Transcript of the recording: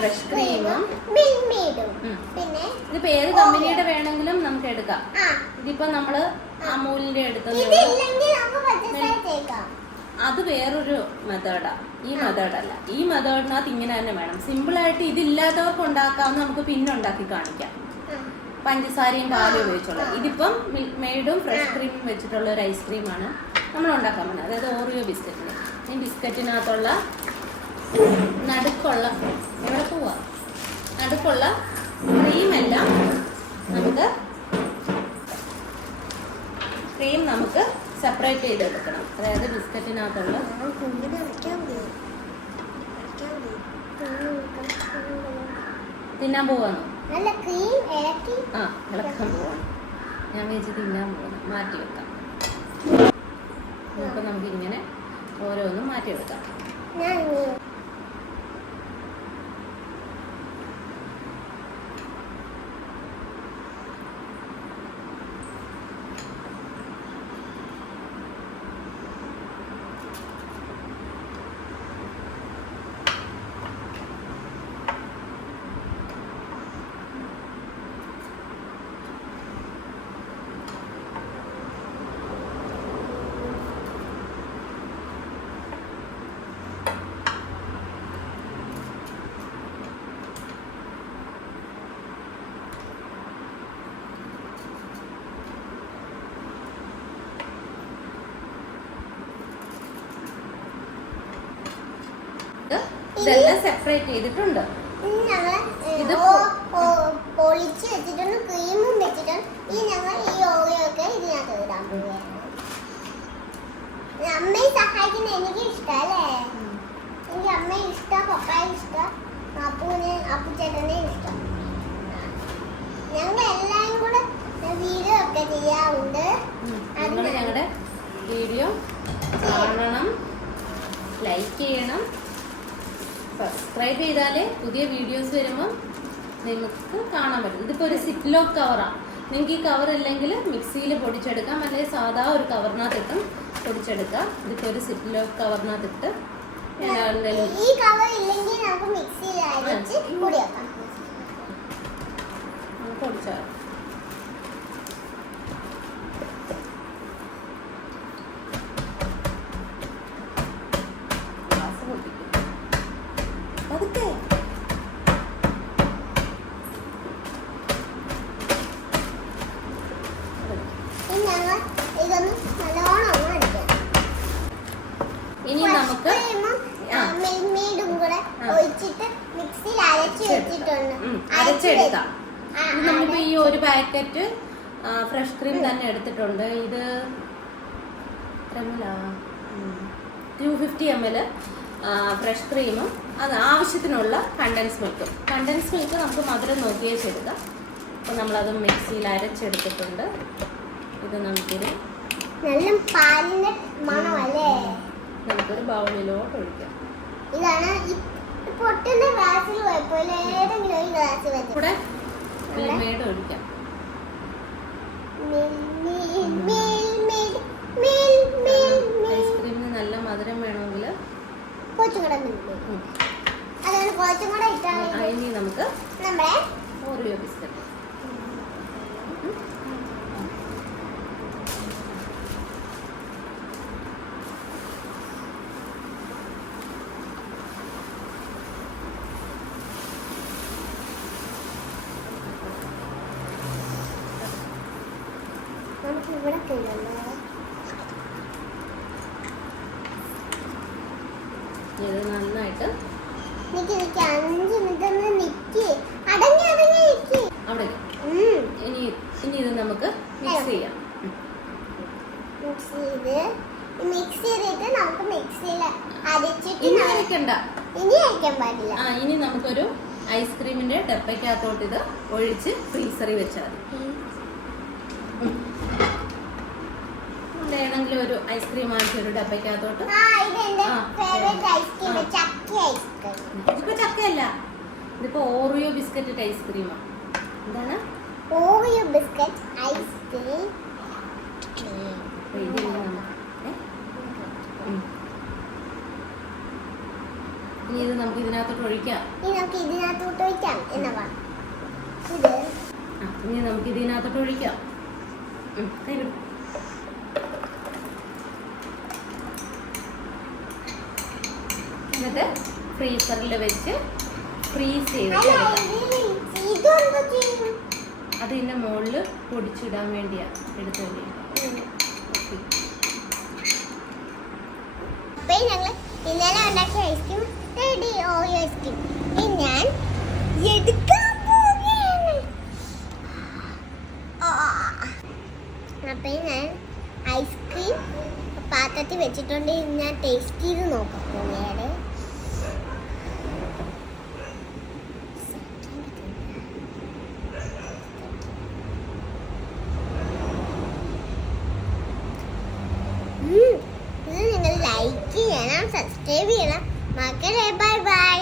Fresh ക്രീമും പിന്നെ ഇതിപ്പോ ഏത് കമ്പനിയുടെ വേണമെങ്കിലും നമുക്ക് എടുക്കാം. ഇതിപ്പോ നമ്മള് അമൂലിന്റെ എടുത്തത് അത് വേറൊരു മെത്തേഡാ. ഈ മെത്തേഡല്ല. ഈ മെത്തേഡിനകത്ത് ഇങ്ങനെ തന്നെ വേണം. സിമ്പിളായിട്ട് ഇതില്ലാത്തവർക്ക് ഉണ്ടാക്കാവുന്ന നമുക്ക് പിന്നെ ഉണ്ടാക്കി കാണിക്കാം. പഞ്ചസാരയും പാലും ഉപയോഗിച്ചുള്ള. ഇതിപ്പം മിൽക്ക് മെയ്ഡും ഫ്രഷ് ക്രീമും വെച്ചിട്ടുള്ള ഒരു ഐസ്ക്രീമാണ് നമ്മൾ ഉണ്ടാക്കാൻ പോകുന്നത്. അതായത് ഓറിയോ ബിസ്ക്കറ്റിന്. ഈ ബിസ്ക്കറ്റിനകത്തുള്ള നടുക്കുള്ള എവിടെ പോവാ നടുക്കുള്ള ക്രീം നമുക്ക് സെപ്പറേറ്റ് ചെയ്തെടുക്കണം. അതായത് ബിസ്ക്കറ്റിനകത്തുള്ള തിന്നാൻ പോവാന്നോ? ഇളക്കാൻ പോവാണ്. ഞാൻ വെച്ച് തിന്നാൻ പോകുന്നു. മാറ്റി വെക്കാം. അപ്പൊ നമുക്കിങ്ങനെ ഓരോന്നും മാറ്റിയെടുക്കാം. ഇതെല്ലാം സെപ്പറേറ്റ് ചെയ്തിട്ടുണ്ട്. ഇത് പൊളിച്ച് വെച്ചിട്ടുണ്ട്, ക്രീമും വെച്ചിട്ടുണ്ട്. ഈ ഞങ്ങൾ ഈ ഓറിയോ ഒക്കെ ഇതിനകത്ത് ഇടാൻ പോവുകയാണ്. അമ്മയെ സഹായിക്കുന്ന എനിക്ക് ഇഷ്ടല്ലേ. എനിക്ക് അമ്മയെ ഇഷ്ടം, പപ്പായെ ഇഷ്ടം, അപ്പുചേട്ടനെ ഇഷ്ടം. ഞങ്ങൾ എല്ലാരും കൂടെ വീഡിയോ ഒക്കെ ചെയ്യാറുണ്ട്. ഞങ്ങളുടെ വീഡിയോ കാണണം, ലൈക്ക് ചെയ്യണം, സബ്സ്ക്രൈബ് ചെയ്താലേ പുതിയ വീഡിയോസ് വരുമ്പോൾ നിങ്ങൾക്ക് കാണാൻ പറ്റും. ഇതിപ്പോൾ ഒരു സിപ്ലോക്ക് കവറാണ്. നിങ്ങൾക്ക് ഈ കവർ അല്ലെങ്കിൽ മിക്സിയിൽ പൊടിച്ചെടുക്കാം, അല്ലെങ്കിൽ സാധാ ഒരു കവറിനകത്തിട്ടും പൊടിച്ചെടുക്കാം. ഇതിപ്പോൾ ഒരു സിപ്ലോക്ക് കവറിനകത്തിട്ട് ഈ കവർ ഇല്ലെങ്കിൽ നമുക്ക് മിക്സിയിൽ അരച്ച് പൊടിയാക്കാം. പൊടിച്ചാൽ ഇനി നമുക്ക് അരച്ചെടുക്കാം. നമ്മളിപ്പോ ഈ ഒരു പാക്കറ്റ് ഫ്രഷ് ക്രീം തന്നെ എടുത്തിട്ടുണ്ട്. ഇത് 250 ml ഫ്രഷ് ക്രീമും അത് ആവശ്യത്തിനുള്ള കണ്ടൻസ് മിൽക്കും. കണ്ടൻസ് മിൽക്ക് നമുക്ക് മധുരം നോക്കിയേ ചെയ്തെടുക്കാം. അപ്പോൾ നമ്മളത് മിക്സിയിൽ അരച്ചെടുത്തിട്ടുണ്ട്. ഇത് നമുക്കൊരു നല്ല പാലിന്റെ മണമല്ലേ. നമുക്കൊരു ബൗളിലോട്ട് ഒഴിക്കാം. ഇതാണ് പൊട്ടുന്ന ഗ്ലാസ്സിൽ പോലെ ഏതെങ്കിലും ഒരു ഗ്ലാസ് വെച്ച് കൂടെ മിൽമേഡ് ഒഴിക്കാം. ഐസ്ക്രീമിന് നല്ല മധുരം വേണമെങ്കിൽ കുറച്ചും കൂടെ അതാണ് കുറച്ചും കൂടെ ഇട്ടാൽ ഇനി നമുക്ക് നമ്മുടെ ഓറിയോ ബിസ്ക്കറ്റ് ഇവിടെ ഇത് നന്നായിട്ട് അവിടെ ഇനി ഇത് നമുക്ക് മിക്സ് ചെയ്യാം. മിക്സ് ചെയ്തിട്ട് നമുക്ക് മിക്സിയിൽ അരച്ചിട്ട് ഇനി അരക്കണ്ട. ഇനി അരക്കാൻ പാടില്ല. ഇനി നമുക്കൊരു ഐസ്ക്രീമിന്റെ ഡപ്പയ്ക്കകത്തോട്ട് ഇത് ഒഴിച്ച് ഫ്രീസറിൽ വെച്ചാൽ മതി. ഏതെങ്കിലും ഒരു ഐസ്ക്രീം വാങ്ങിച്ച ഒരു ഡപ്പയ്ക്കകത്തോട്ട്. ഇതിപ്പോ ചക്കയല്ല, ഇതിപ്പോ ഓറിയോ ബിസ്ക്കറ്റ് ഐസ്ക്രീമാണ്. എന്താണ് ഓറിയോ ബിസ്ക്കറ്റ് ഐസ്ക്രീം? ഇനി ഇത് നമുക്ക് ഇതിനകത്തോട്ട് ഒഴിക്കാം. ഇനി നമുക്ക് ഇതിനകത്തോട്ട് ഒഴിക്കാം എന്നവാ ഇത്. ഇനി നമുക്ക് ഇതിനകത്തോട്ട് ഒഴിക്കാം. തരും. എന്നിട്ട് ഫ്രീസറിൽ വെച്ച് ഫ്രീസ് ചെയ്തിട്ട് അല്ല, ഇതെന്താ ചെയ്യും? അത് ഇതിൻ്റെ മുകളിൽ പൊടിച്ചിടാൻ വേണ്ടിയാണ് എടുത്തത്. അപ്പൊ ഞങ്ങള് ഇന്നലെ ഉണ്ടാക്കിയ ഐസ്ക്രീം റെഡി. ഓറിയോ ഐസ്ക്രീം ഞാൻ എടുക്കാൻ പോവുകയാണ്. അപ്പൊ ഞാൻ ഐസ്ക്രീം പാത്രത്തിൽ വെച്ചിട്ടുണ്ട്. ഞാൻ ടേസ്റ്റ് ചെയ്ത് നോക്കാം പോവുകയാണ്. ഇത് നിങ്ങൾ ലൈക്ക് ചെയ്യണം, സബ്സ്ക്രൈബ് ചെയ്യണം. മക്കളെ ബൈ ബൈ.